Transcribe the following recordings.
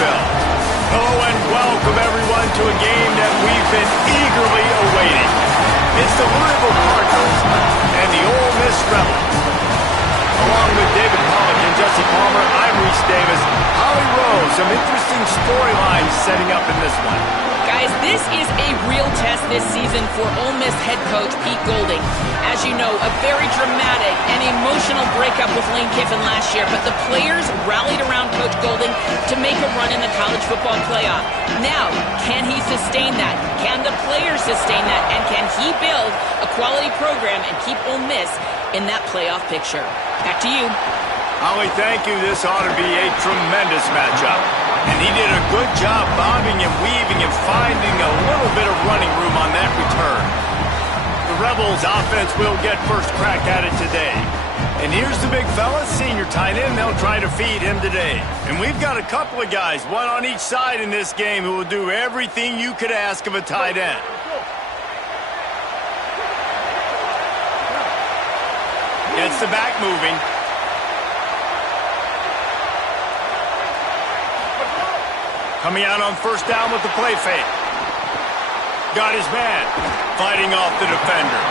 Louisville. Hello and welcome everyone to a game that we've been eagerly awaiting. It's the Louisville Cardinals and the Ole Miss Rebels. Along with David Pollack and Jesse Palmer, I'm Reese Davis. Holly Rose, some interesting storylines setting up in this one. Guys, this is a real test this season for Ole Miss head coach Pete Golding. As you know, a very dramatic and emotional breakup with Lane Kiffin last year, but the players rallied around Coach Golding to make a run in the college football playoff. Now, can he sustain that? Can the players sustain that? And can he build a quality program and keep Ole Miss in that playoff picture? Back to you. Holly, thank you. This ought to be a tremendous matchup. And he did a good job bobbing and weaving and finding a little bit of running room on that return. The Rebels offense will get first crack at it today. And here's the big fella, senior tight end. They'll try to feed him today. And we've got a couple of guys, one on each side in this game, who will do everything you could ask of a tight end. Gets the back moving. Coming out on first down with the play fake. Got his man. Fighting off the defender.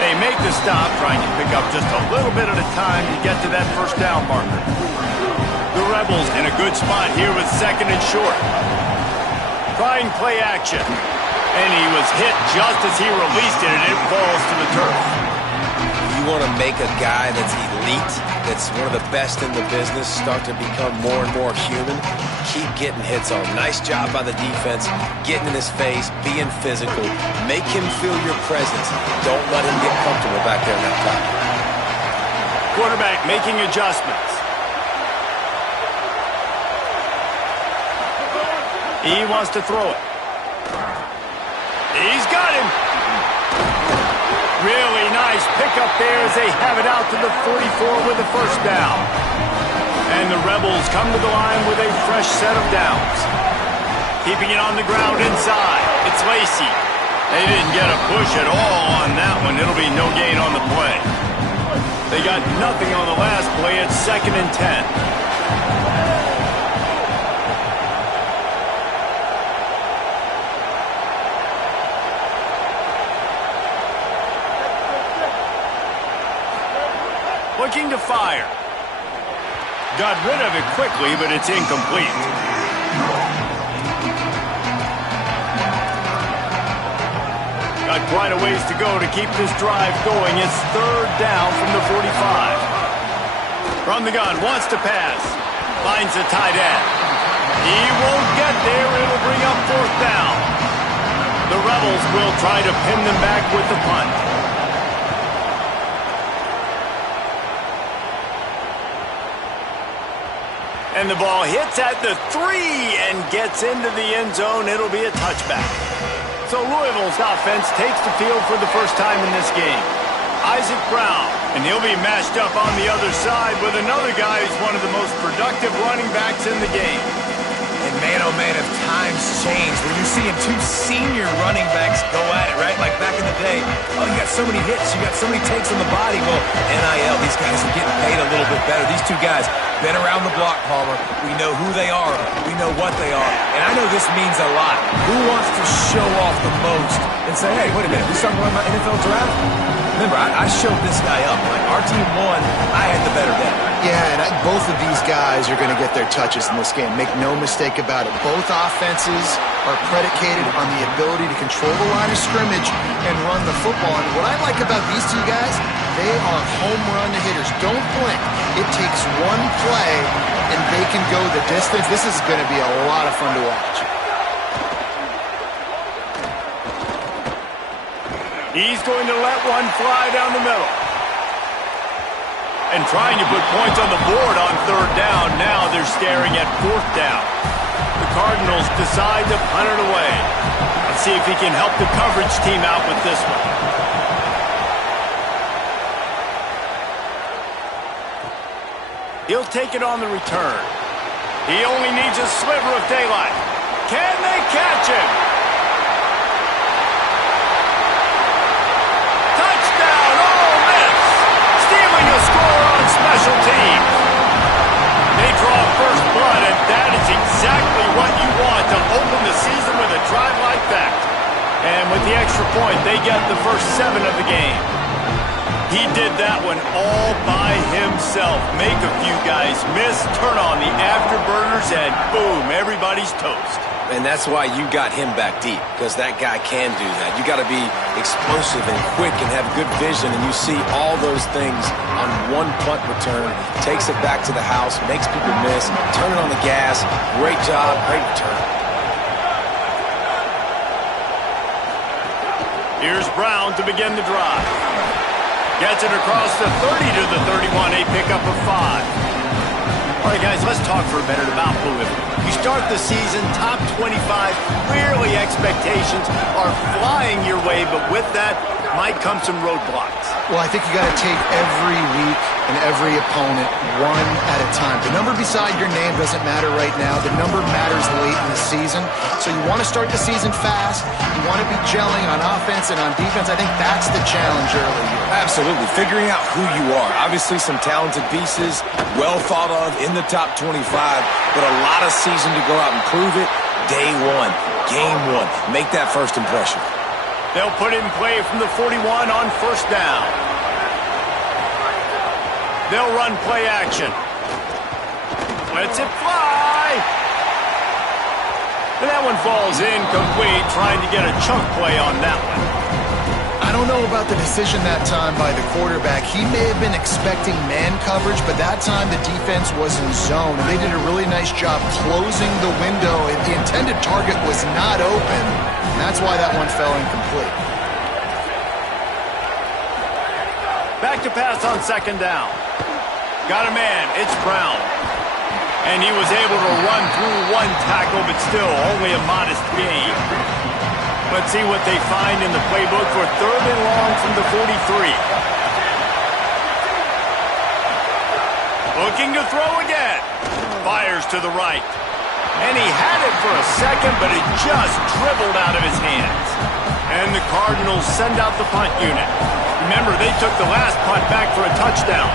They make the stop, trying to pick up just a little bit at a time to get to that first down marker. The Rebels in a good spot here with second and short. Trying play action. And he was hit just as he released it, and it falls to the turf. You want to make a guy that's elite, that's one of the best in the business, start to become more and more human. Keep getting hits on. Nice job by the defense, getting in his face, being physical. Make him feel your presence. Don't let him get comfortable back there in that pocket. Quarterback making adjustments. He wants to throw it. He's got him. Really nice pickup there as they have it out to the 44 with a first down. And the Rebels come to the line with a fresh set of downs. Keeping it on the ground inside. It's Lacey. They didn't get a push at all on that one. It'll be no gain on the play. They got nothing on the last play. It's 2nd and 10. Looking to fire. Got rid of it quickly, but it's incomplete. Got quite a ways to go to keep this drive going. It's 3rd down from the 45. From the gun, wants to pass. Finds the tight end. He won't get there. It'll bring up 4th down. The Rebels will try to pin them back with the punt. And the ball hits at the 3 and gets into the end zone. It'll be a touchback. So Louisville's offense takes the field for the first time in this game. Isaac Brown, and he'll be matched up on the other side with another guy who's one of the most productive running backs in the game. And man, oh man, have times changed. When you're seeing two senior running backs go at it, right? Like back in the day, oh, you got so many hits, you got so many takes on the body. Well, NIL, these guys are getting paid a little bit better. These two guys, been around the block, Palmer. We know who they are. We know what they are. And I know this means a lot. Who wants to show off the most and say, hey, wait a minute, we starting to run my NFL draft? Remember, I showed this guy up. Like, our team won. I had the better day. Yeah, and both of these guys are going to get their touches in this game. Make no mistake about it. Both offenses are predicated on the ability to control the line of scrimmage and run the football. And what I like about these two guys, they are home run hitters. Don't blink. It takes one play, and they can go the distance. This is going to be a lot of fun to watch. He's going to let one fly down the middle. And trying to put points on the board on 3rd down. Now they're staring at 4th down. The Cardinals decide to punt it away. Let's see if he can help the coverage team out with this one. He'll take it on the return. He only needs a sliver of daylight. Can they catch him? Touchdown, Ole Miss! Stealing a score on special teams. They draw first blood, and that is exactly what point, they get the first 7 of the game. He did that one all by himself. Make a few guys miss, turn on the afterburners, and boom, everybody's toast. And that's why you got him back deep, because that guy can do that. You got to be explosive and quick and have good vision, and you see all those things on one punt return. Takes it back to the house, makes people miss, turning on the gas. Great job, great return. Here's Brown to begin the drive. Gets it across the 30 to the 31, a pickup of 5. All right, guys, let's talk for a minute about Louisville. You start the season top 25, clearly expectations are flying your way, but with that might come some roadblocks. Well, I think you got to take every week and every opponent one at a time. The number beside your name doesn't matter right now. The number matters late in the season. So you want to start the season fast. You want to be gelling on offense and on defense. I think that's the challenge early here. Absolutely. Figuring out who you are. Obviously some talented pieces, well thought of in the top 25, but a lot of season to go out and prove it. Day 1, game 1. Make that first impression. They'll put it in play from the 41 on first down. They'll run play action. Lets it fly. And that one falls incomplete, trying to get a chunk play on that one. I don't know about the decision that time by the quarterback. He may have been expecting man coverage, but that time the defense was in zone, and they did a really nice job closing the window. The intended target was not open, and that's why that one fell incomplete. Back to pass on second down. Got a man. It's Brown. And he was able to run through one tackle, but still only a modest gain. Let's see what they find in the playbook for 3rd and long from the 43. Looking to throw again. Fires to the right. And he had it for a second, but it just dribbled out of his hands. And the Cardinals send out the punt unit. Remember, they took the last punt back for a touchdown.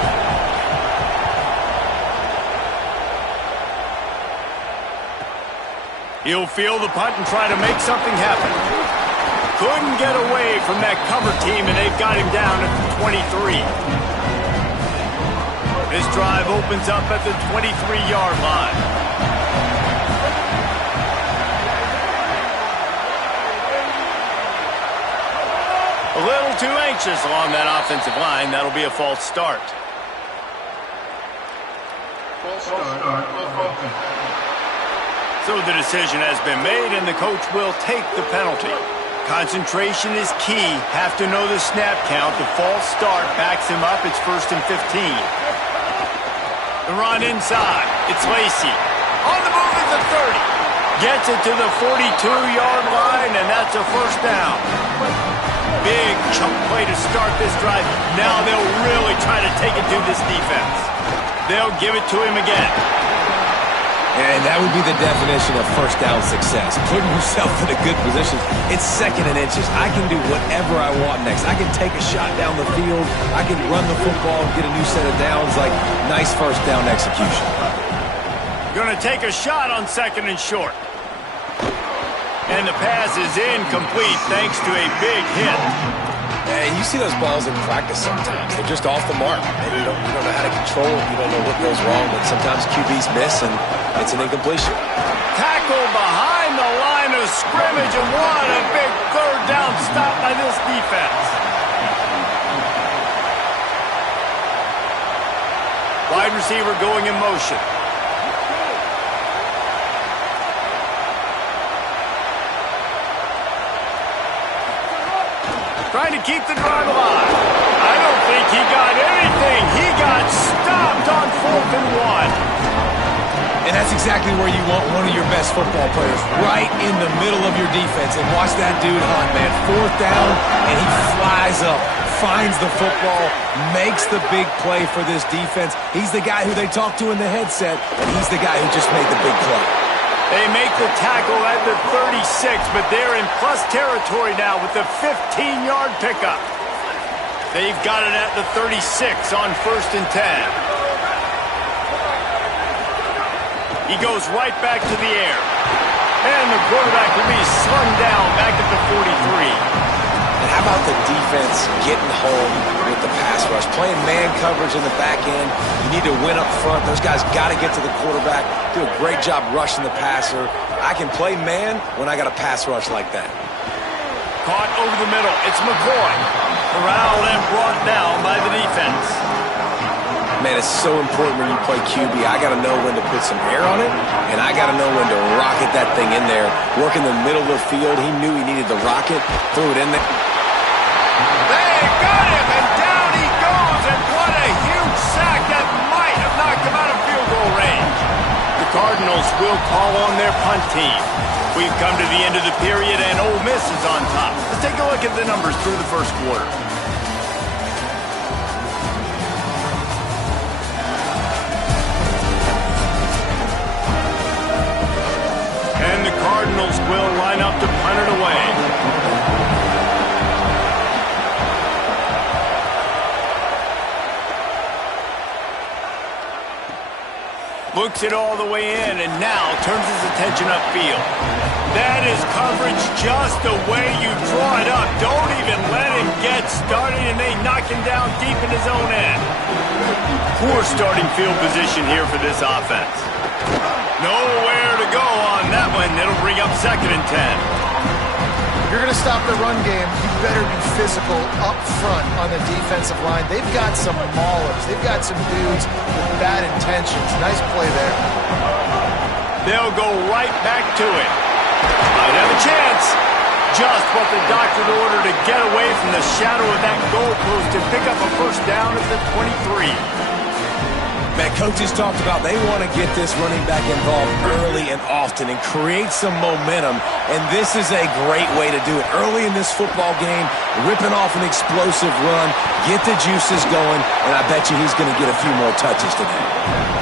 He'll field the punt and try to make something happen. Couldn't get away from that cover team, and they've got him down at the 23. This drive opens up at the 23-yard line. A little too anxious along that offensive line. That'll be a false start. So the decision has been made, and the coach will take the penalty. Concentration is key. Have to know the snap count. The false start backs him up. It's 1st and 15. The run inside. It's Lacy. On the move at the 30. Gets it to the 42-yard line, and that's a first down. Big chunk play to start this drive. Now they'll really try to take it to this defense. They'll give it to him again. And that would be the definition of first down success. Putting yourself in a good position. It's 2nd and inches. I can do whatever I want next. I can take a shot down the field. I can run the football and get a new set of downs. Like, nice first down execution. Going to take a shot on 2nd and short. And the pass is incomplete thanks to a big hit. And you see those balls in practice sometimes. They're just off the mark. And you don't know how to control it. You don't know what goes wrong. But sometimes QBs miss, and it's an incompletion. Tackle behind the line of scrimmage, and what a big 3rd down stop by this defense. Wide receiver going in motion. Trying to keep the drive alive. I don't think he got anything. He got stopped on 4th and 1. And that's exactly where you want one of your best football players, right in the middle of your defense. And watch that dude hunt, man. 4th down, and he flies up, finds the football, makes the big play for this defense. He's the guy who they talk to in the headset, and he's the guy who just made the big play. They make the tackle at the 36, but they're in plus territory now with the 15-yard pickup. They've got it at the 36 on 1st and 10. He goes right back to the air. And the quarterback will be slung down back at the 43. And how about the defense getting home with the pass rush? Playing man coverage in the back end. You need to win up front. Those guys got to get to the quarterback. Do a great job rushing the passer. I can play man when I got a pass rush like that. Caught over the middle. It's McCoy. Corralled and brought down by the defense. Man, it's so important when you play QB. I got to know when to put some air on it, and I got to know when to rocket that thing in there. Work in the middle of the field. He knew he needed the rocket. Threw it in there. They got him, and down he goes, and what a huge sack that might have knocked him out of field goal range. The Cardinals will call on their punt team. We've come to the end of the period, and Ole Miss is on top. Let's take a look at the numbers through the first quarter. And the Cardinals will line up to punt it away. Looks it all the way in, and now turns his attention upfield. That is coverage just the way you draw it up. Don't even let him get started, and they knock him down deep in his own end. Poor starting field position here for this offense. Nowhere to go on that one. It'll bring up 2nd and 10. If you're going to stop the run game, you better be physical up front on the defensive line. They've got some maulers. They've got some dudes with bad intentions. Nice play there. They'll go right back to it. Might have a chance. Just what the doctor ordered to get away from the shadow of that goalpost and pick up a first down at the 23. Man, coaches talked about they want to get this running back involved early and often and create some momentum, and this is a great way to do it. Early in this football game, ripping off an explosive run, get the juices going, and I bet you he's going to get a few more touches today.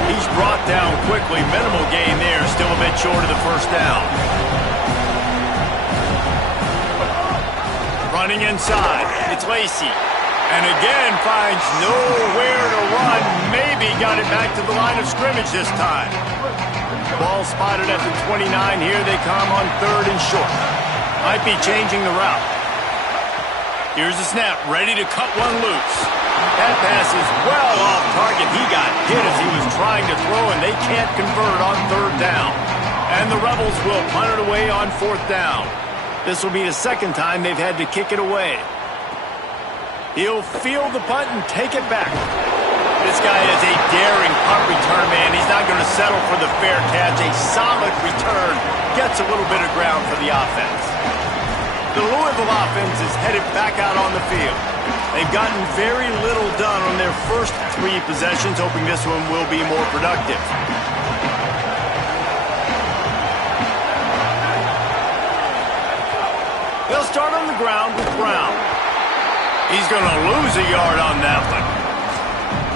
He's brought down quickly. Minimal gain there, still a bit short of the first down. Running inside, it's Lacy. And again finds nowhere to run. Maybe got it back to the line of scrimmage this time. Ball spotted at the 29. Here they come on 3rd and short. Might be changing the route. Here's the snap, ready to cut one loose. That pass is well off target. He got hit as he was trying to throw, and they can't convert on 3rd down. And the Rebels will punt it away on 4th down. This will be the 2nd time they've had to kick it away. He'll field the punt and take it back. This guy is a daring punt return man. He's not going to settle for the fair catch. A solid return gets a little bit of ground for the offense. The Louisville offense is headed back out on the field. They've gotten very little done on their first 3 possessions, hoping this one will be more productive. They'll start on the ground with Brown. He's going to lose a yard on that one.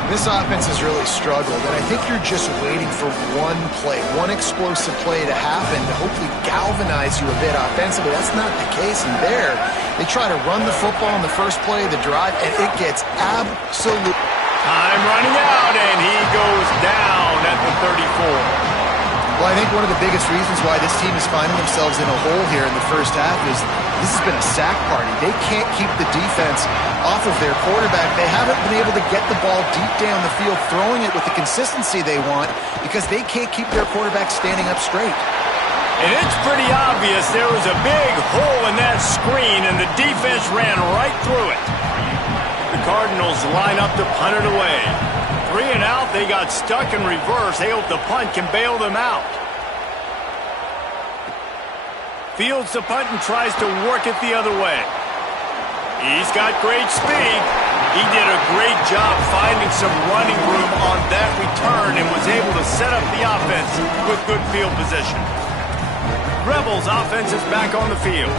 This offense has really struggled, and I think you're just waiting for one play, one explosive play to happen to hopefully galvanize you a bit offensively. That's not the case in there. They try to run the football in the first play of the drive, and it gets absolute. Time running out, and he goes down at the 34. Well, I think one of the biggest reasons why this team is finding themselves in a hole here in the first half is this has been a sack party. They can't keep the defense off of their quarterback. They haven't been able to get the ball deep down the field, throwing it with the consistency they want because they can't keep their quarterback standing up straight. And it's pretty obvious there was a big hole in that screen, and the defense ran right through it. The Cardinals line up to punt it away. 3 and out, they got stuck in reverse. They hope the punt can bail them out. Fields the punt and tries to work it the other way. He's got great speed. He did a great job finding some running room on that return and was able to set up the offense with good field position. Rebels offense is back on the field.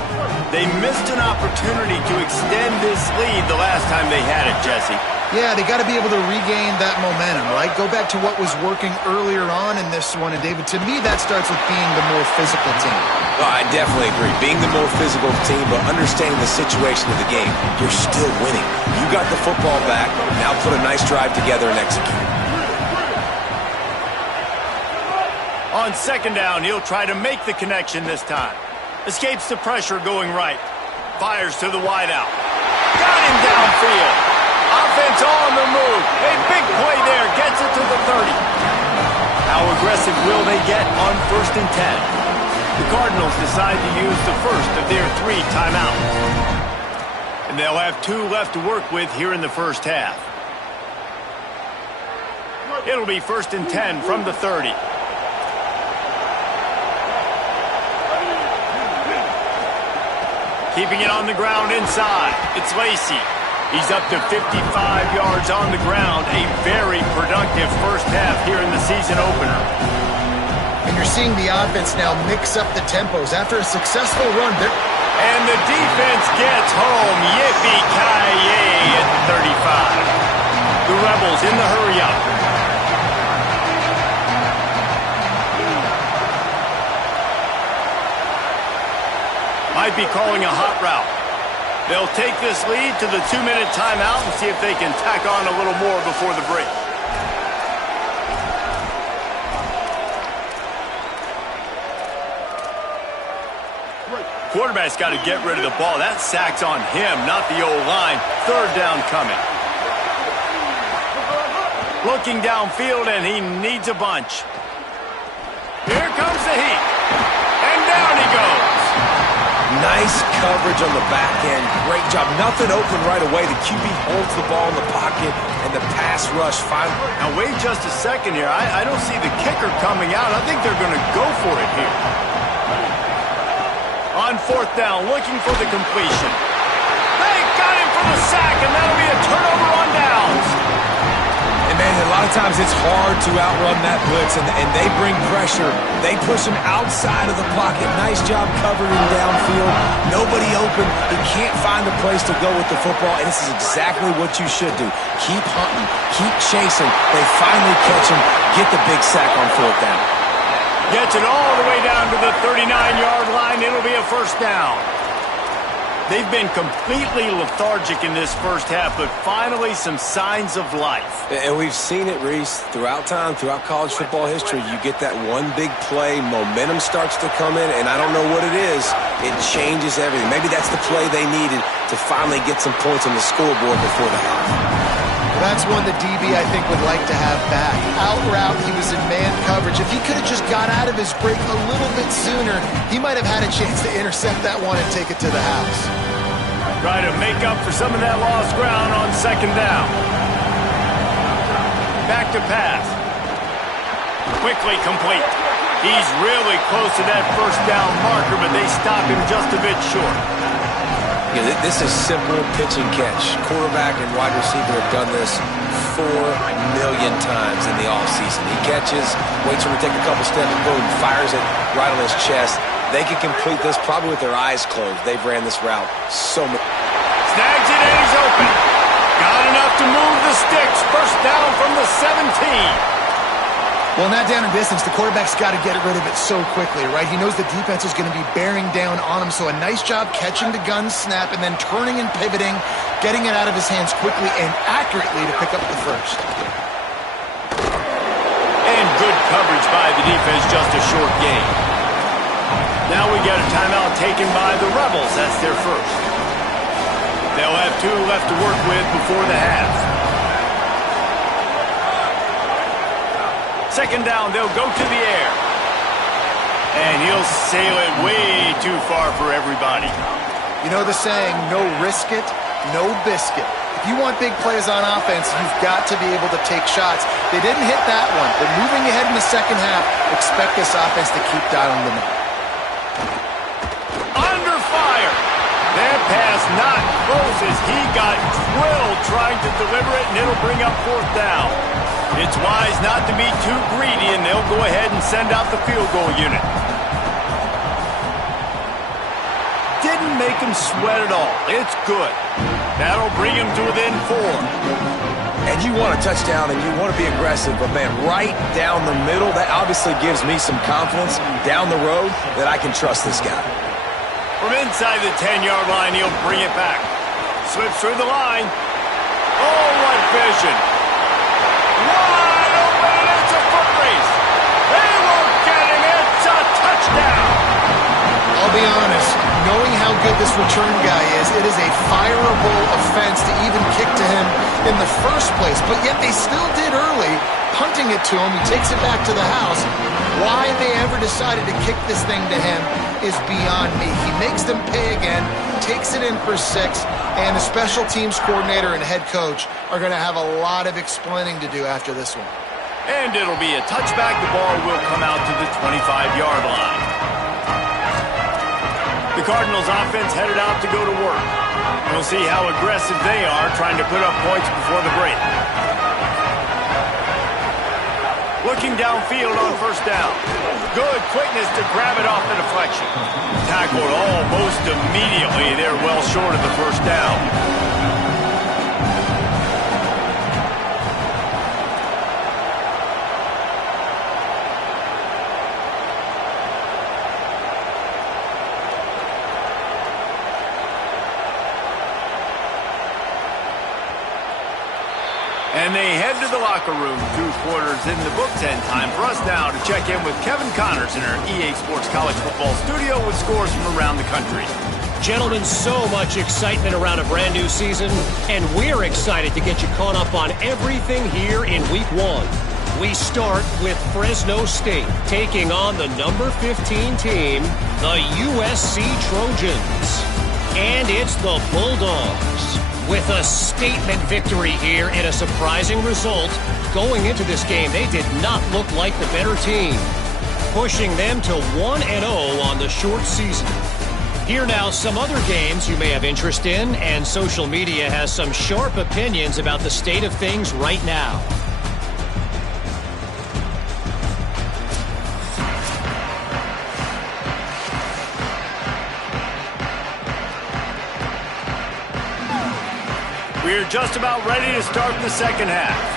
They missed an opportunity to extend this lead the last time they had it, Jesse. Yeah, they got to be able to regain that momentum, right? Go back to what was working earlier on in this one. And, David, to me, that starts with being the more physical team. Well, I definitely agree. Being the more physical team, but understanding the situation of the game. You're still winning. You got the football back. Now put a nice drive together and execute. On 2nd down, he'll try to make the connection this time. Escapes the pressure going right. Fires to the wideout. Got him downfield. Offense on the move. A big play there. Gets it to the 30. How aggressive will they get on 1st and 10? The Cardinals decide to use the first of their 3 timeouts. And they'll have 2 left to work with here in the first half. It'll be 1st and 10 from the 30. Keeping it on the ground inside. It's Lacy. He's up to 55 yards on the ground. A very productive first half here in the season opener. And you're seeing the offense now mix up the tempos. After a successful run, and the defense gets home. Yippee-ki-yay at the 35. The Rebels in the hurry-up. Might be calling a hot route. They'll take this lead to the 2-minute timeout and see if they can tack on a little more before the break. Quarterback's got to get rid of the ball. That sack's on him, not the O-line. 3rd down coming. Looking downfield, and he needs a bunch. Here comes the heat. And down he goes. Nice coverage on the back end. Great job. Nothing open right away. The QB holds the ball in the pocket, and the pass rush finally. Now, wait just a second here. I don't see the kicker coming out. I think they're going to go for it here. On 4th down, looking for the completion. They got him for the sack, and that'll be a turnover on downs. And, man, a lot of times it's hard to outrun that blitz, and they bring pressure. They push him outside of the pocket. Nice job covering downfield. Nobody open. He can't find a place to go with the football, and this is exactly what you should do. Keep hunting. Keep chasing. They finally catch him. Get the big sack on 4th down. Gets it all the way down to the 39-yard line. It'll be a 1st down. They've been completely lethargic in this first half, but finally some signs of life. And we've seen it, Reese, throughout time, throughout college football history. You get that one big play, momentum starts to come in, and I don't know what it is. It changes everything. Maybe that's the play they needed to finally get some points on the scoreboard before the half. That's one the DB, I think, would like to have back. Out route, he was in man coverage. If he could have just got out of his break a little bit sooner, he might have had a chance to intercept that one and take it to the house. Try to make up for some of that lost ground on 2nd down. Back to pass. Quickly complete. He's really close to that 1st down marker, but they stop him just a bit short. Yeah, this is simple pitch and catch. Quarterback and wide receiver have done this 4 million times in the offseason. He catches, waits for him to take a couple steps, boom, fires it right on his chest. They can complete this probably with their eyes closed. They've ran this route so much. Snags it and he's open. Got enough to move the sticks. 1st down from the 17. Well, in that down and distance, the quarterback's got to get rid of it so quickly, right? He knows the defense is going to be bearing down on him, so a nice job catching the gun snap and then turning and pivoting, getting it out of his hands quickly and accurately to pick up the 1st. And good coverage by the defense, just a short gain. Now we got a timeout taken by the Rebels. That's their 1st. They'll have 2 left to work with before the half. 2nd down, they'll go to the air. And he'll sail it way too far for everybody. You know the saying, no risk it, no biscuit. If you want big plays on offense, you've got to be able to take shots. They didn't hit that one. They're moving ahead in the 2nd half. Expect this offense to keep dialing them up. Under fire. That pass not close as he got drilled trying to deliver it, and it'll bring up 4th down. It's wise not to be too greedy, and they'll go ahead and send out the field goal unit. Didn't make him sweat at all. It's good. That'll bring him to within 4. And you want a touchdown and you want to be aggressive, but man, right down the middle, that obviously gives me some confidence down the road that I can trust this guy. From inside the 10-yard line, he'll bring it back. Slips through the line. Oh, what vision. Wide open, and it's a foot race. They won't get him. It's a touchdown. I'll be honest, knowing how good this return guy is, it is a fireable offense to even kick to him in the first place. But yet they still did early, punting it to him. He takes it back to the house. Why they ever decided to kick this thing to him is beyond me. He makes them pay again, takes it in for 6, and the special teams coordinator and head coach are going to have a lot of explaining to do after this one. And it'll be a touchback. The ball will come out to the 25-yard line. The Cardinals offense headed out to go to work. We'll see how aggressive they are trying to put up points before the break. Looking downfield on first down. Good quickness to grab it off the deflection. Tackled almost immediately. They're well short of the first down. And they head to the locker room. 2 quarters in the books, and time for us now to check in with Kevin Connors in our EA Sports College Football studio with scores from around the country. Gentlemen, so much excitement around a brand new season, and we're excited to get you caught up on everything here in Week 1. We start with Fresno State taking on the number 15 team, the USC Trojans. And it's the Bulldogs with a statement victory here in a surprising result. Going into this game, they did not look like the better team, pushing them to 1-0 on the short season. Here now, some other games you may have interest in, and social media has some sharp opinions about the state of things right now. We're just about ready to start the second half.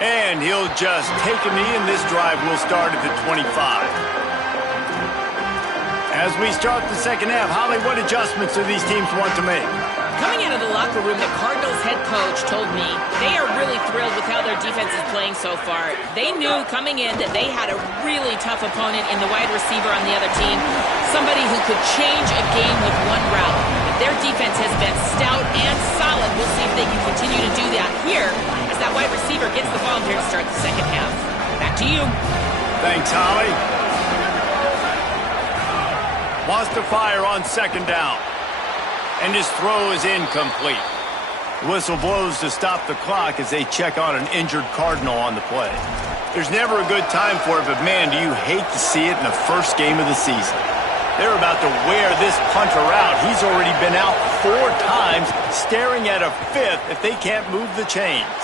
And he'll just take a knee, and this drive will start at the 25. As we start the second half, Holly, what adjustments do these teams want to make? Coming out of the locker room, the Cardinals head coach told me they are really thrilled with how their defense is playing so far. They knew coming in that they had a really tough opponent in the wide receiver on the other team, somebody who could change a game with one route. But their defense has been stout and solid. We'll see if they can continue to do that here as that wide receiver gets the ball here to start the second half. Back to you. Thanks, Holly. Wants to fire on second down. And his throw is incomplete. The whistle blows to stop the clock as they check on an injured Cardinal on the play. There's never a good time for it, but man, do you hate to see it in the first game of the season. They're about to wear this punter out. He's already been out 4 times, staring at a 5th if they can't move the chains.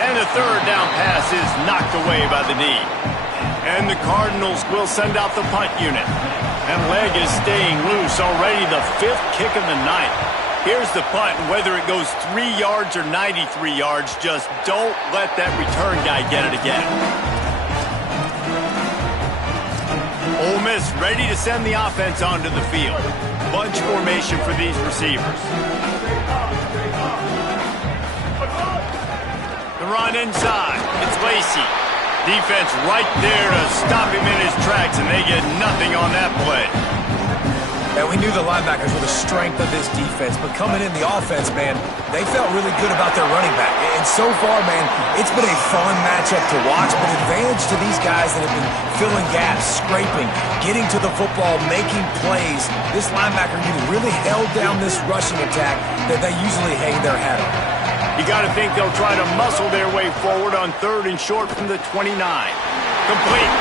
And the third down pass is knocked away by the knee. And the Cardinals will send out the punt unit. And leg is staying loose, already the 5th kick of the night. Here's the punt, and whether it goes 3 yards or 93 yards, just don't let that return guy get it again. Ole Miss ready to send the offense onto the field. Bunch formation for these receivers. The run inside. It's Lacey. Defense right there to stop him in his tracks, and they get nothing on that play. And we knew the linebackers were the strength of this defense, but coming in the offense, man, they felt really good about their running back. And so far, man, it's been a fun matchup to watch, but advantage to these guys that have been filling gaps, scraping, getting to the football, making plays. This linebacker unit really held down this rushing attack that they usually hang their hat on. You got to think they'll try to muscle their way forward on 3rd and short from the 29. Complete.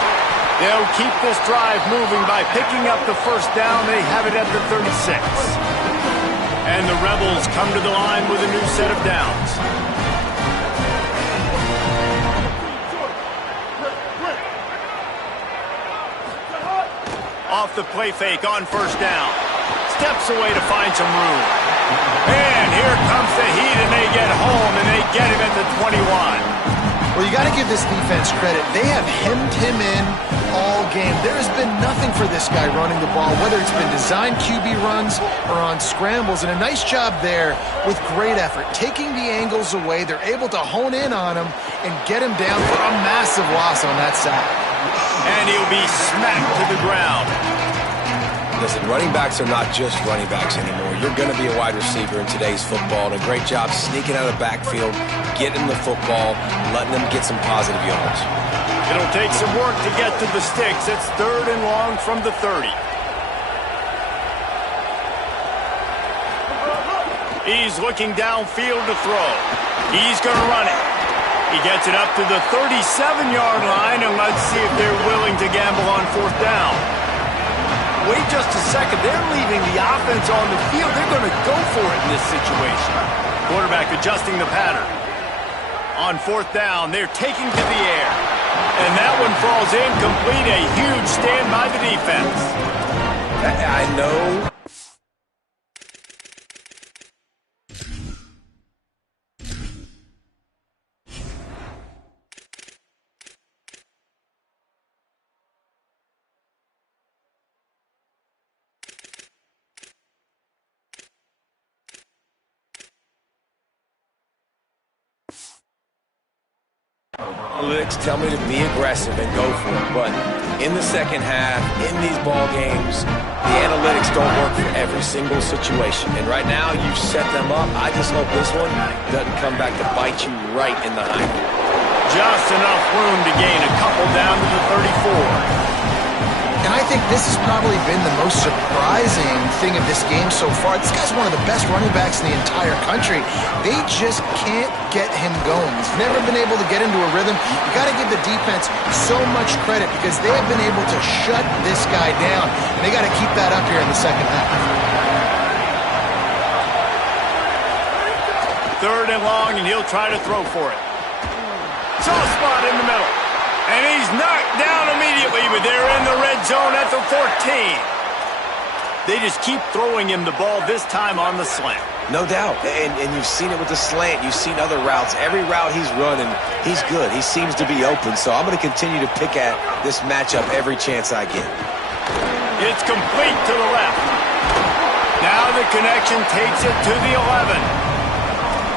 They'll keep this drive moving by picking up the first down. They have it at the 36. And the Rebels come to the line with a new set of downs. Off the play fake on first down. Steps away to find some room. And here comes the heat, and they get home, and they get him at the 21. Well, you got to give this defense credit. They have hemmed him in all game. There has been nothing for this guy running the ball, whether it's been designed QB runs or on scrambles, and a nice job there with great effort. Taking the angles away, they're able to hone in on him and get him down for a massive loss on that sack. And he'll be smacked to the ground. Listen, running backs are not just running backs anymore. You're going to be a wide receiver in today's football, and a great job sneaking out of the backfield, getting the football, letting them get some positive yards. It'll take some work to get to the sticks. It's 3rd and long from the 30. He's looking downfield to throw. He's going to run it. He gets it up to the 37-yard line, and let's see if they're willing to gamble on 4th down. Wait just a second. They're leaving the offense on the field. They're going to go for it in this situation. Quarterback adjusting the pattern. On 4th down, they're taking to the air. And that one falls incomplete. A huge stand by the defense. I know. Analytics tell me to be aggressive and go for it, but in the second half, in these ball games, the analytics don't work for every single situation. And right now, you've set them up. I just hope this one doesn't come back to bite you right in the hind. Just enough room to gain a couple down to the 34. And I think this has probably been the most surprising thing of this game so far. This guy's one of the best running backs in the entire country. They just can't get him going. He's never been able to get into a rhythm. You got to give the defense so much credit because they have been able to shut this guy down. And they got to keep that up here in the second half. 3rd and long, and he'll try to throw for it. Soft spot in the middle. And he's knocked down immediately, but they're in the red zone at the 14. They just keep throwing him the ball, this time on the slant. No doubt, and you've seen it with the slant. You've seen other routes. Every route he's running, he's good. He seems to be open, so I'm going to continue to pick at this matchup every chance I get. It's complete to the left. Now the connection takes it to the 11.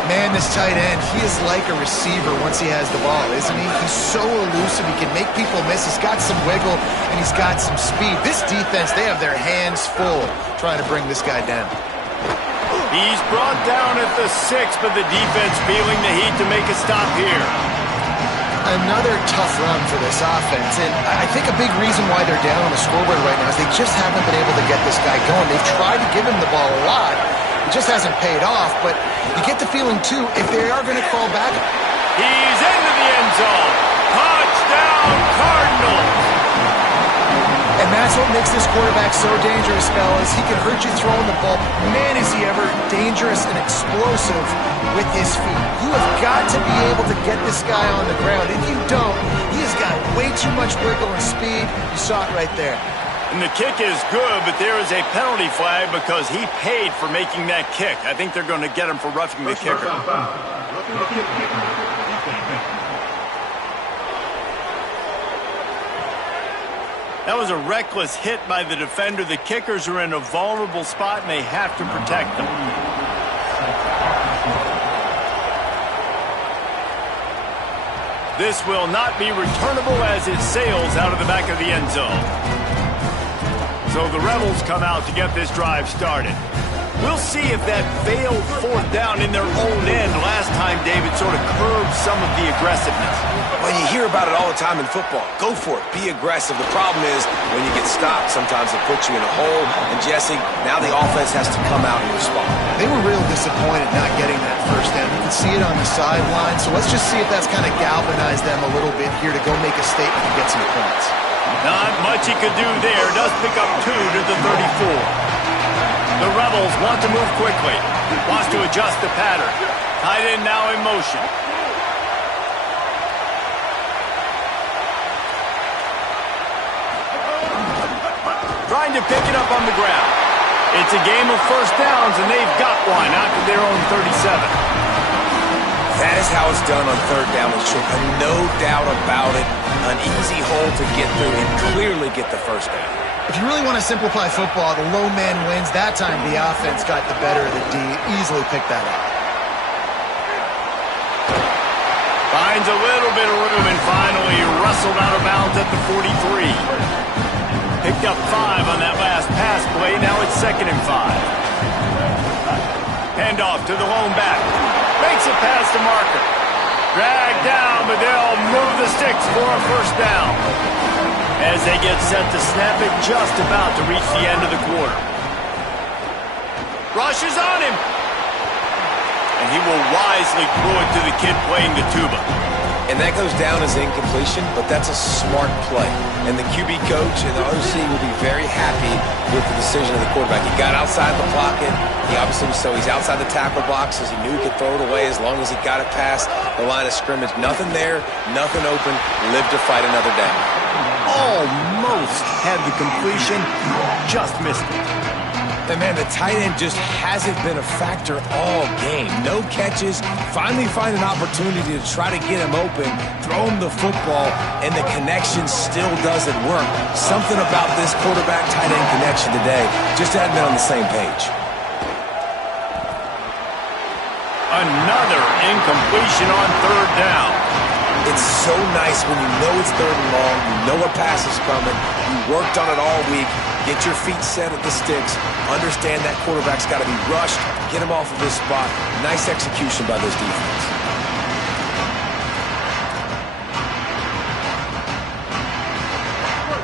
Man, this tight end, he is like a receiver once he has the ball, isn't he? He's so elusive. He can make people miss. He's got some wiggle, and he's got some speed. This defense, they have their hands full trying to bring this guy down. He's brought down at the 6, but the defense feeling the heat to make a stop here. Another tough run for this offense, and I think a big reason why they're down on the scoreboard right now is they just haven't been able to get this guy going. They've tried to give him the ball a lot. It just hasn't paid off, but you get the feeling, too, if they are going to crawl back. He's into the end zone. Touchdown, Cardinals. And that's what makes this quarterback so dangerous, fellas. He can hurt you throwing the ball. Man, is he ever dangerous and explosive with his feet. You have got to be able to get this guy on the ground. If you don't, he has got way too much wiggle and speed. You saw it right there. And the kick is good, but there is a penalty flag because he paid for making that kick. I think they're going to get him for roughing the kicker. That was a reckless hit by the defender. The kickers are in a vulnerable spot, and they have to protect them. This will not be returnable as it sails out of the back of the end zone. So the Rebels come out to get this drive started. We'll see if that failed 4th down in their own end last time, David, sort of curbed some of the aggressiveness. Well, you hear about it all the time in football. Go for it. Be aggressive. The problem is when you get stopped, sometimes it puts you in a hole. And, Jesse, now the offense has to come out and respond. They were real disappointed not getting that 1st down. You can see it on the sideline. So let's just see if that's kind of galvanized them a little bit here to go make a statement and get some points. Not much he could do there. Does pick up 2 to the 34. The Rebels want to move quickly. Wants to adjust the pattern. Tight end now in motion. Trying to pick it up on the ground. It's a game of 1st downs, and they've got one out to their own 37. That is how it's done on third down and short. No doubt about it. An easy hole to get through and clearly get the first down. If you really want to simplify football, the low man wins. That time the offense got the better of the D. Easily picked that up. Finds a little bit of room and finally wrestled out of bounds at the 43. Picked up 5 on that last pass play. Now it's 2nd and 5. Handoff to the lone back. Makes it past the marker. Dragged down, but they'll move the sticks for a first down. As they get set to snap it just about to reach the end of the quarter. Rush is on him. And he will wisely throw it to the kid playing the tuba. And that goes down as incompletion, but that's a smart play. And the QB coach and the OC will be very happy with the decision of the quarterback. He got outside the pocket. He obviously, so he's outside the tackle boxes. He knew he could throw it away as long as he got it past the line of scrimmage. Nothing there, nothing open. Live to fight another down. Almost had the completion, just missed it. And man, the tight end just hasn't been a factor all game. No catches, finally find an opportunity to try to get him open, throw him the football, and the connection still doesn't work. Something about this quarterback-tight end connection today just hadn't been on the same page. Another incompletion on third down. It's so nice when you know it's third and long, you know a pass is coming, you worked on it all week, get your feet set at the sticks, understand that quarterback's got to be rushed, get him off of his spot. Nice execution by this defense.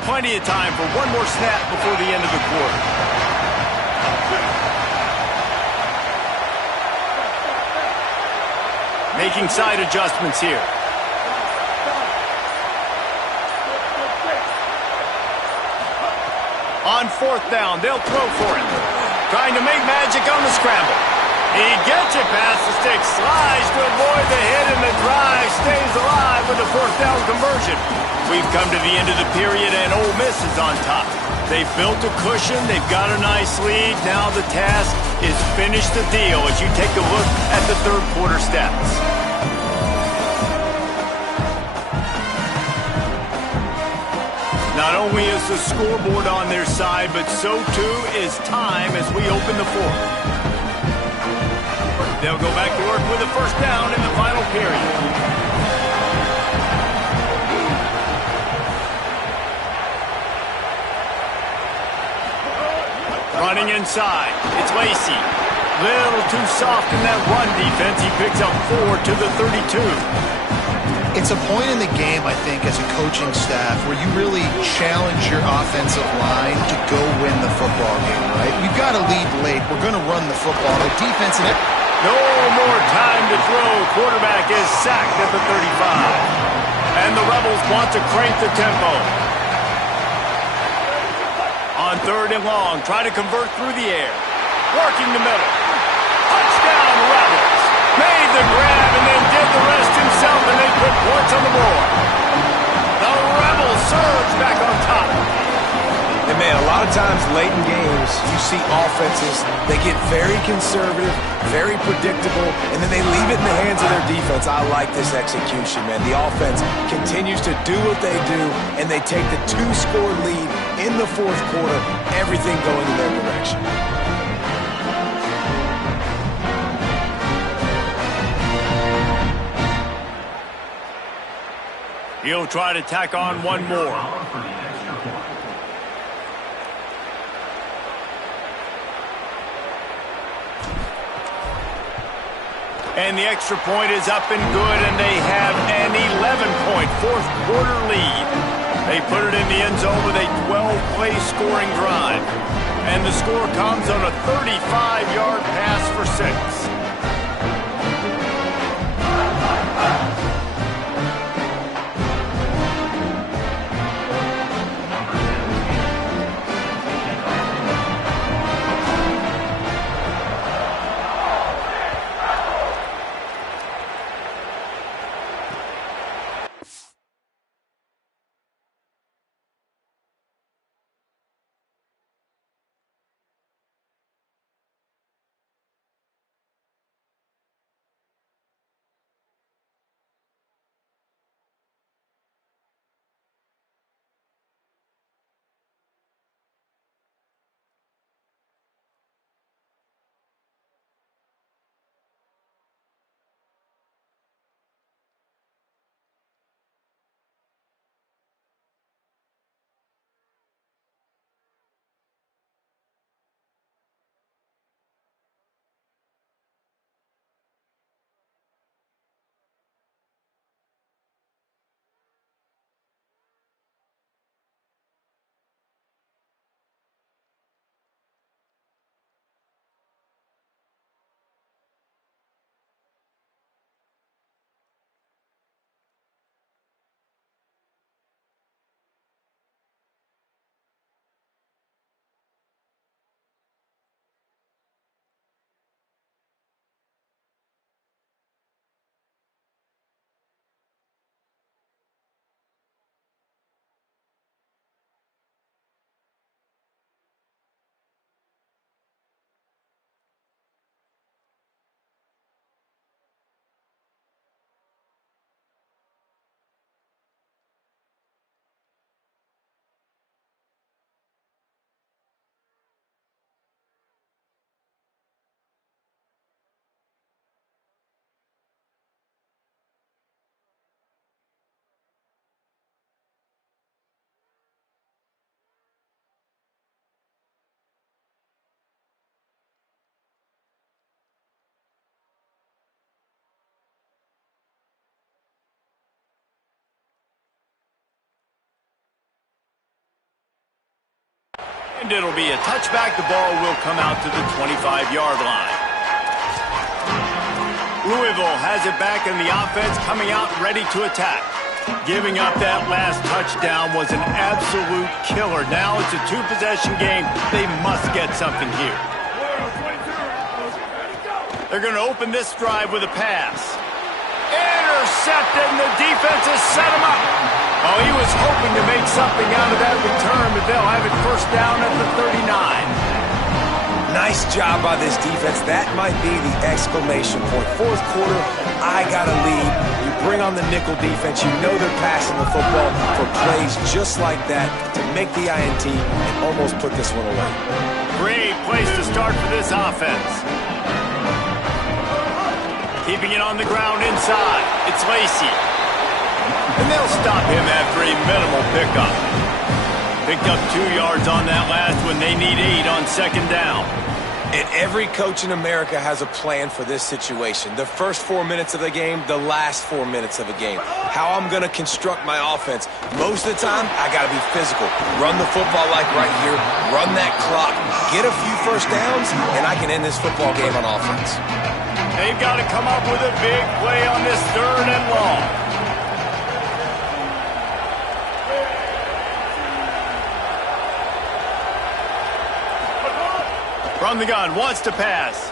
Plenty of time for one more snap before the end of the quarter. Making side adjustments here. On 4th down, they'll throw for it. Trying to make magic on the scramble. He gets it past the stick, slides to avoid the hit, and the drive stays alive with the 4th down conversion. We've come to the end of the period, and Ole Miss is on top. They've built a cushion. They've got a nice lead. Now the task is finish the deal as you take a look at the third quarter stats. Not only is the scoreboard on their side, but so too is time as we open the fourth. They'll go back to work with a first down in the final period. Running inside, it's Lacey. Little too soft in that run defense. He picks up 4 to the 32. It's a point in the game, I think, as a coaching staff where you really challenge your offensive line to go win the football game, right? We've got to lead late. We're going to run the football. The defense... No more time to throw. Quarterback is sacked at the 35. And the Rebels want to crank the tempo. On 3rd and long, try to convert through the air. Working the middle. Touchdown, Rebels. Made the grab and then did the rest himself, and they put points on the board. The Rebels surge back on top. And man, a lot of times late in games, you see offenses, they get very conservative, very predictable, and then they leave it in the hands of their defense. I like this execution, man. The offense continues to do what they do, and they take the 2-score lead in the fourth quarter, everything going in their direction. He'll try to tack on one more. And the extra point is up and good, and they have an 11-point fourth quarter lead. They put it in the end zone with a 12-play scoring drive. And the score comes on a 35-yard pass for 6. It'll be a touchback. The ball will come out to the 25-yard line. Louisville has it back, and the offense coming out ready to attack. Giving up that last touchdown was an absolute killer. Now it's a two-possession game. They must get something here. They're going to open this drive with a pass. Intercepted, and the defense has set him up. Oh, he was hoping to make something out of that return, but they'll have it first down at the 39. Nice job by this defense. That might be the exclamation point. Fourth quarter, I got a lead. You bring on the nickel defense. You know they're passing the football for plays just like that to make the INT and almost put this one away. Great place to start for this offense. Keeping it on the ground inside. It's Lacy. And they'll stop him after a minimal pickup. Picked up 2 yards on that last one. They need 8 on second down. And every coach in America has a plan for this situation. The first 4 minutes of the game, the last 4 minutes of a game. How I'm going to construct my offense. Most of the time, I got to be physical. Run the football like right here. Run that clock. Get a few first downs, and I can end this football game on offense. They've got to come up with a big play on this third and long. From the gun, wants to pass.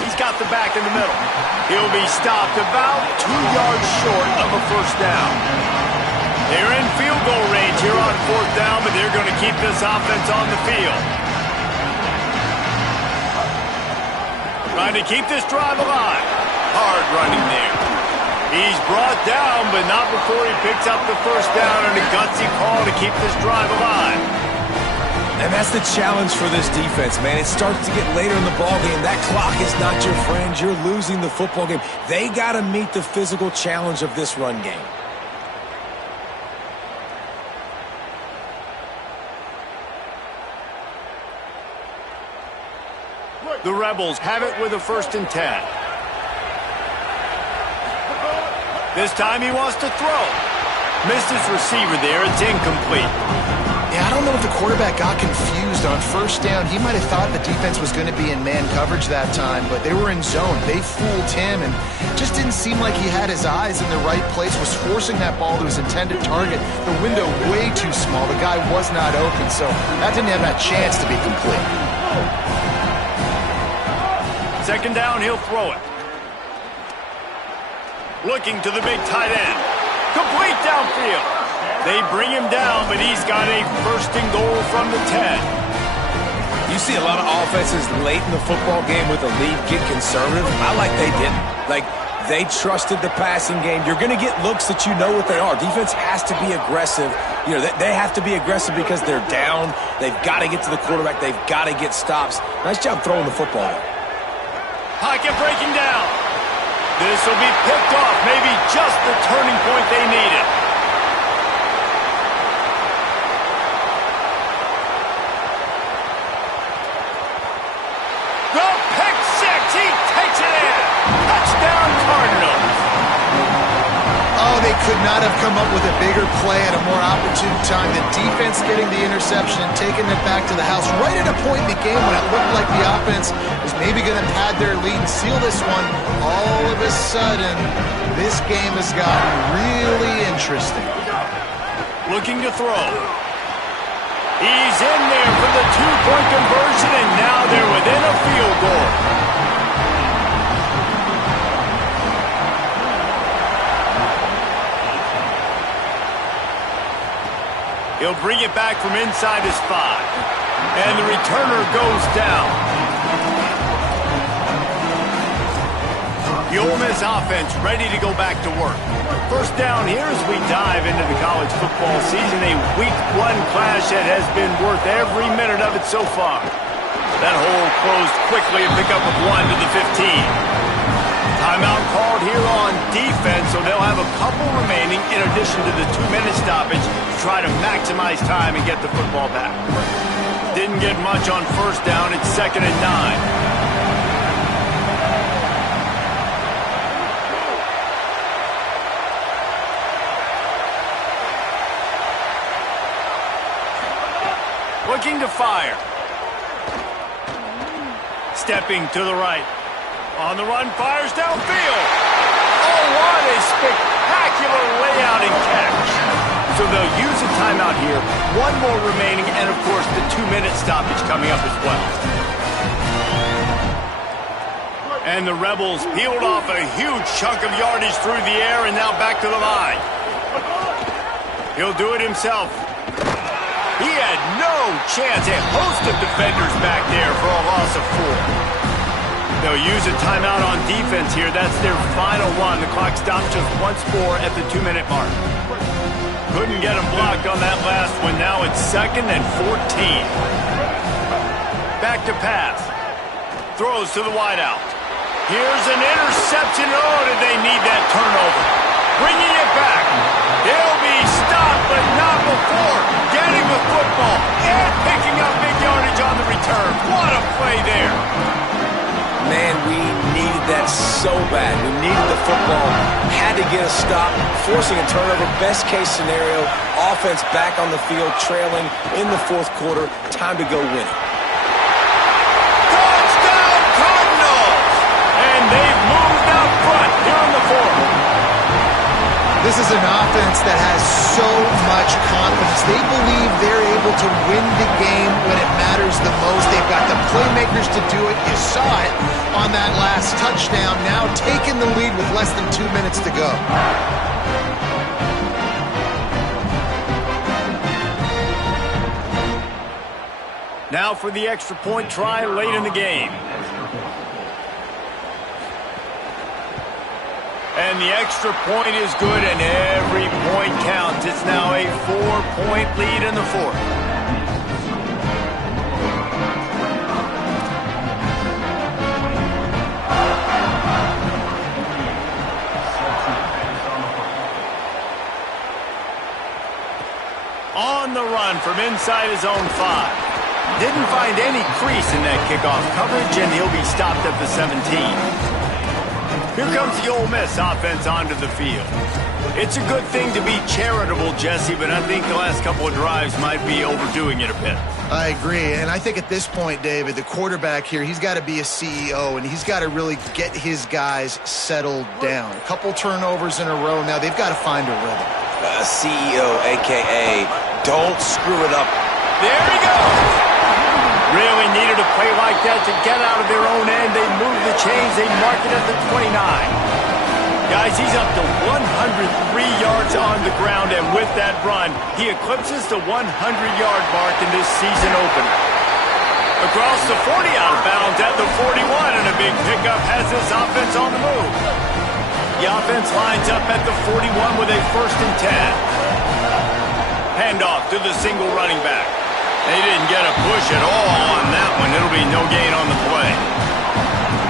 He's got the back in the middle. He'll be stopped about 2 yards short of a first down. They're in field goal range here on fourth down, but they're going to keep this offense on the field. Trying to keep this drive alive. Hard running there. He's brought down, but not before he picks up the first down, and a gutsy call to keep this drive alive. And that's the challenge for this defense, man. It starts to get later in the ballgame. That clock is not your friend. You're losing the football game. They got to meet the physical challenge of this run game. The Rebels have it with a 1st and 10. This time he wants to throw. Missed his receiver there. It's incomplete. Yeah, I don't know if the quarterback got confused on first down. He might have thought the defense was going to be in man coverage that time, but they were in zone. They fooled him, and just didn't seem like he had his eyes in the right place, was forcing that ball to his intended target. The window way too small. The guy was not open, so that didn't have that chance to be complete. Second down, he'll throw it. Looking to the big tight end. Complete downfield. They bring him down, but he's got a 1st and goal from the 10. You see a lot of offenses late in the football game with a lead get conservative. I like they didn't. Like, they trusted the passing game. You're going to get looks that you know what they are. Defense has to be aggressive. You know, they have to be aggressive because they're down. They've got to get to the quarterback. They've got to get stops. Nice job throwing the football. Pocket breaking down. This will be picked off. Maybe just the turning point they needed. The pick six. He takes it in. Touchdown Cardinals. Oh, they could not have come up with a bigger play at a more opportune time. The defense getting the interception and taking it back to the house right at a point in the game when it looked like the offense was maybe going to pad their lead and seal this one. All of a sudden, this game has gotten really interesting. Looking to throw. He's in there for the 2-point conversion, and now they're within a field goal. He'll bring it back from inside his 5. And the returner goes down. The Ole Miss offense ready to go back to work. First down here as we dive into the college football season. A week 1 clash that has been worth every minute of it so far. That hole closed quickly and pick up with 1 to the 15. Timeout called here on defense, so they'll have a couple remaining in addition to the 2-minute stoppage to try to maximize time and get the football back. Didn't get much on first down. It's 2nd and 9. looking to fire. Stepping to the right. On the run, fires downfield. Oh, what a spectacular layout and catch. So they'll use a timeout here. One more remaining, and of course the 2-minute stoppage coming up as well. And the Rebels peeled off a huge chunk of yardage through the air and now back to the line. He'll do it himself. He had no chance. A host of defenders back there for a loss of 4. They'll use a timeout on defense here. That's their final one. The clock stopped just once more at the 2-minute mark. Couldn't get him blocked on that last one. Now it's 2nd and 14. Back to pass. Throws to the wideout. Here's an interception. Oh, did they need that turnover? Bringing it back. They'll be stopped, but not before getting the football and picking up big yardage on the return. What a play there. Man, we needed that so bad. We needed the football. Had to get a stop, forcing a turnover. Best case scenario, offense back on the field, trailing in the 4th quarter. Time to go win it. Touchdown Cardinals! And they've moved out front here in the 4th. This is an offense that has so much confidence. They believe they're able to win the game when it matters the most. They've got the playmakers to do it. You saw it on that last touchdown. Now taking the lead with less than 2 minutes to go. Now for the extra point try late in the game. And the extra point is good, and every point counts. It's now a 4-point lead in the 4th. On the run from inside his own 5. Didn't find any crease in that kickoff coverage, and he'll be stopped at the 17. Here comes the Ole Miss offense onto the field. It's a good thing to be charitable, Jesse, but I think the last couple of drives might be overdoing it a bit. I agree, and I think at this point, David, the quarterback here, he's got to be a CEO, and he's got to really get his guys settled down. A couple turnovers in a row now. They've got to find a rhythm. CEO, a.k.a. don't screw it up. There he goes! Really needed a play like that to get out of their own end. They move the chains. They mark it at the 29. Guys, he's up to 103 yards on the ground, and with that run, he eclipses the 100-yard mark in this season opener. Across the 40 out of bounds at the 41, and a big pickup has this offense on the move. The offense lines up at the 41 with a 1st and 10. Handoff to the single running back. They didn't get a push at all on that one. It'll be no gain on the play.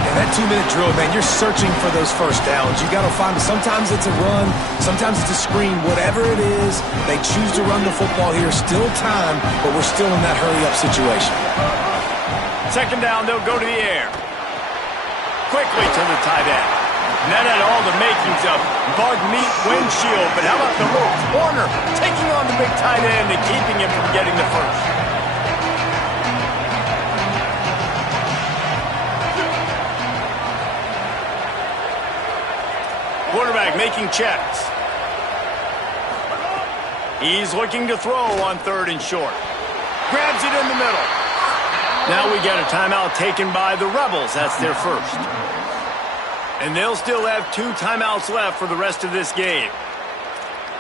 And that 2-minute drill, man, you're searching for those first downs. You got to find them. Sometimes it's a run. Sometimes it's a screen. Whatever it is, they choose to run the football here. Still time, but we're still in that hurry-up situation. 2nd down, they'll go to the air. Quickly to the tight end. And that had all the makings of bug meat windshield. But how about the little corner taking on the big tight end and keeping him from getting the first? Quarterback making checks. He's looking to throw on 3rd and short. Grabs it in the middle. Now we get a timeout taken by the Rebels. That's their first. And they'll still have 2 timeouts left for the rest of this game.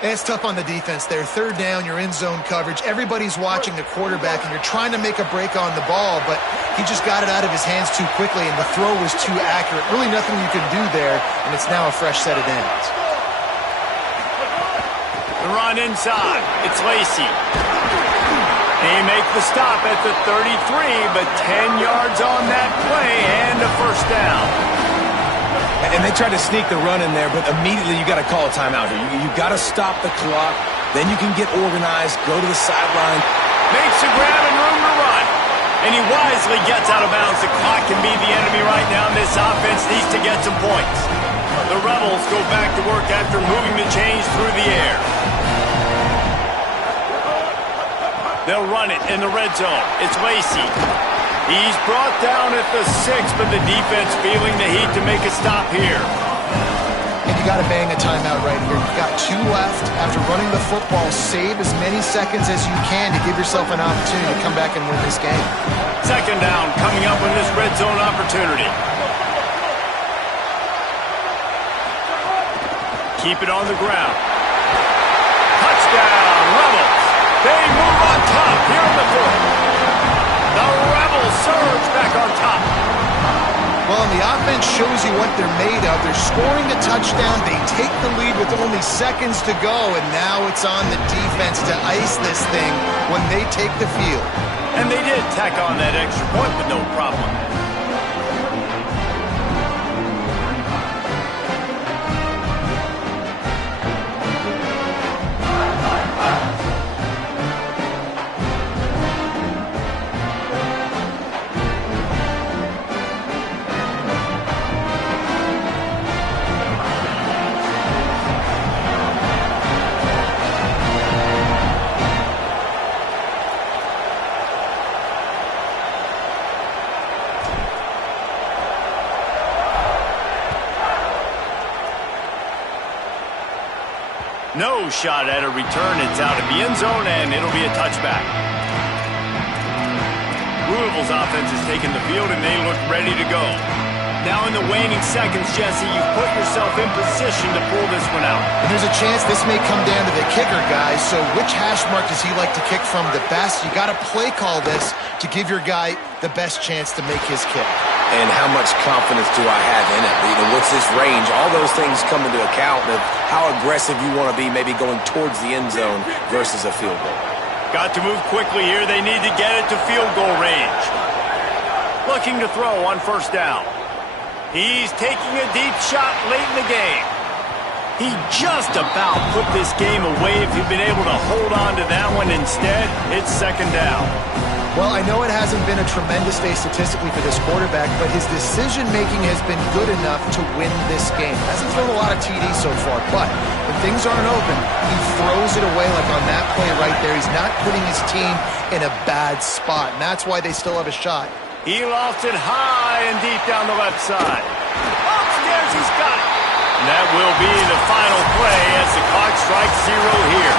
It's tough on the defense there. 3rd down, you're in zone coverage. Everybody's watching the quarterback, and you're trying to make a break on the ball, but he just got it out of his hands too quickly, and the throw was too accurate. Really nothing you can do there, and it's now a fresh set of downs. The run inside. It's Lacy. They make the stop at the 33, but 10 yards on that play and a 1st down. And they tried to sneak the run in there, but immediately you got to call a timeout here. You got to stop the clock. Then you can get organized, go to the sideline. Makes a grab and room to run. And he wisely gets out of bounds. The clock can be the enemy right now. This offense needs to get some points. The Rebels go back to work after moving the chains through the air. They'll run it in the red zone. It's Lacy. He's brought down at the 6, but the defense feeling the heat to make a stop here. And you got to bang a timeout right here. You've got 2 left. After running the football, save as many seconds as you can to give yourself an opportunity to come back and win this game. Second down coming up in this red zone opportunity. Keep it on the ground. Touchdown, Rebels. They move on top here in the 4th. The Rebels surge back on top. Well, and the offense shows you what they're made of. They're scoring the touchdown. They take the lead with only seconds to go, and now it's on the defense to ice this thing when they take the field. And they did tack on that extra point with no problem. No shot at a return. It's out of the end zone, and it'll be a touchback. Louisville's offense has taken the field, and they look ready to go. Now in the waning seconds, Jesse, you've put yourself in position to pull this one out. And there's a chance this may come down to the kicker, guys. So which hash mark does he like to kick from the best? You got to play call this to give your guy the best chance to make his kick. And how much confidence do I have in it? You know, what's his range? All those things come into account of how aggressive you want to be, maybe going towards the end zone versus a field goal. Got to move quickly here. They need to get it to field goal range. Looking to throw on first down. He's taking a deep shot late in the game. He just about put this game away if he'd been able to hold on to that one. Instead, it's second down. Well, I know it hasn't been a tremendous day statistically for this quarterback, but his decision-making has been good enough to win this game. Hasn't thrown a lot of TDs so far, but when things aren't open, he throws it away like on that play right there. He's not putting his team in a bad spot, and that's why they still have a shot. He lost it high and deep down the left side. Upstairs, he's got it. And that will be the final play as the clock strikes 0 here.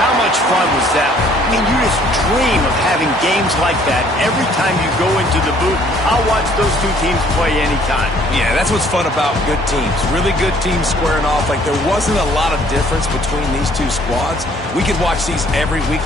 How much fun was that? I mean, you just dream of having games like that every time you go into the booth. I'll watch those two teams play anytime. Yeah, that's what's fun about good teams. Really good teams squaring off. Like, there wasn't a lot of difference between these two squads. We could watch these every week.